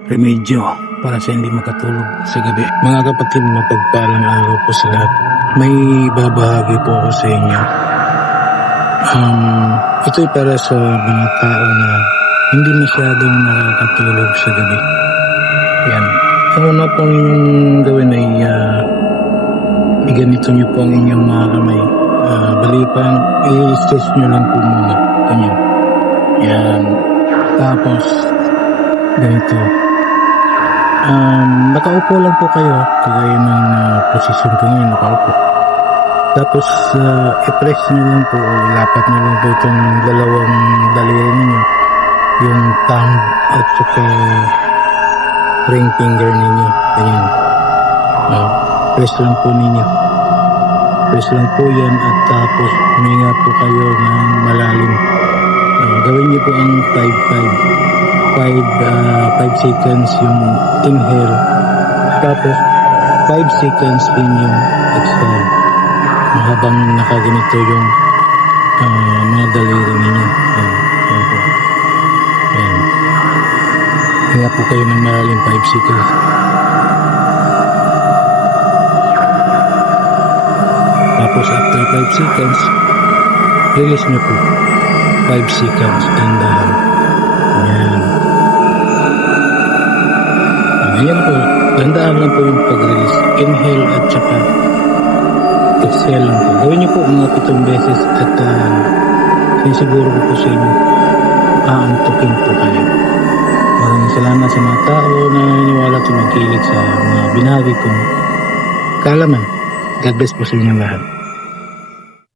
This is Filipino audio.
remedyo para sa hindi makatulog sa gabi. Mga kapatid, mapagpalang araw po sa lahat. May babahagi po ako sa inyo. Ito'y para sa mga tao na hindi masyadong nakakatulog sa gabi. Yan. Ang una po ninyong gawin ay iganito nyo po ang inyong mga kamay. Balipang i-stretch nyo lang po muna. Ganyan. Yan. Tapos, ganito. Nakaupo lang po kayo. Kagaya ng posisyon ko ngayon, nakaupo. Tapos, i-press nyo lang po o ilapat nyo lang po itong dalawang daliri ninyo. Yung thumb at saka ring finger ninyo. Ayan. Press lang po ninyo. Press lang po yan at tapos huminga po kayo ng malalim. Gawin nyo po ang 5 seconds yung inhale. Tapos 5 seconds din yung exhale. Habang nakaganito yung mga daliri ninyo. Ayan po. Ayan. Hinga po kayo ng malalim 5 seconds. Tapos after 5 seconds, release nyo po. 5 seconds, dandahan. Ayan. Ayan po. Dandahan lang po yung pag-release. Inhale at saka exhale lang po. Gawin nyo po mga 7 beses at sinisiguro ko po sa inyo aantukin po kayo. Maraming salamat sa mga tao na naniniwala at tumakilig sa mga binahagi kong kaalaman. God bless po sa inyong lahat.